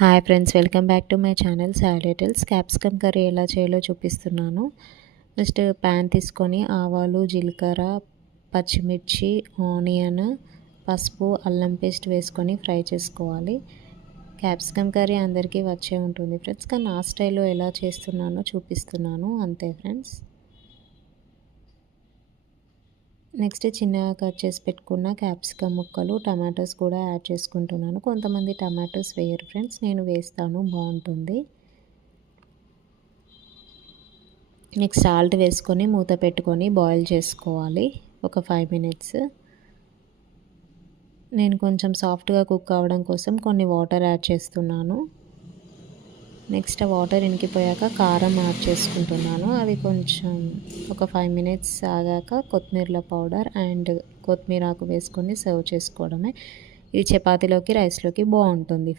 Hi friends, welcome back to my channel Sai tells. Capsicum curry ఎలా చేయాలో చూపిస్తున్నాను. First pan తీసుకొని ఆవాలు, జీలకర్ర, పచ్చిమిర్చి, ఆనియన్, పసుపు, అల్లం పేస్ట్ వేసుకొని ఫ్రై చేసుకోవాలి. క్యాప్సికమ్ కర్రీ అందరికీ వచ్చే ఉంటుంది ఫ్రెండ్స్, కానీ నా స్టైల్లో ఎలా చేస్తున్నానో చూపిస్తున్నాను అంతే ఫ్రెండ్స్. నెక్స్ట్ చిన్నగా కట్ చేసి పెట్టుకున్న క్యాప్సికమ్ ముక్కలు, టమాటోస్ కూడా యాడ్ చేసుకుంటున్నాను. కొంతమంది టమాటోస్ వేయరు ఫ్రెండ్స్, నేను వేస్తాను, బాగుంటుంది. నెక్స్ట్ సాల్ట్ వేసుకొని మూత పెట్టుకొని బాయిల్ చేసుకోవాలి ఒక 5 మినిట్స్. నేను కొంచెం సాఫ్ట్గా కుక్ అవ్వడం కోసం కొన్ని వాటర్ యాడ్ చేస్తున్నాను. నెక్స్ట్ వాటర్ ఇంకిపోయాక కారం యాడ్ చేసుకుంటున్నాను. అవి కొంచెం ఒక 5 మినిట్స్ ఆగాక కొత్తిమీర పౌడర్ అండ్ కొత్తిమీర ఆకు వేసుకొని సర్వ్ చేసుకోవడమే. ఇది చపాతీలోకి, రైస్లోకి బాగుంటుంది.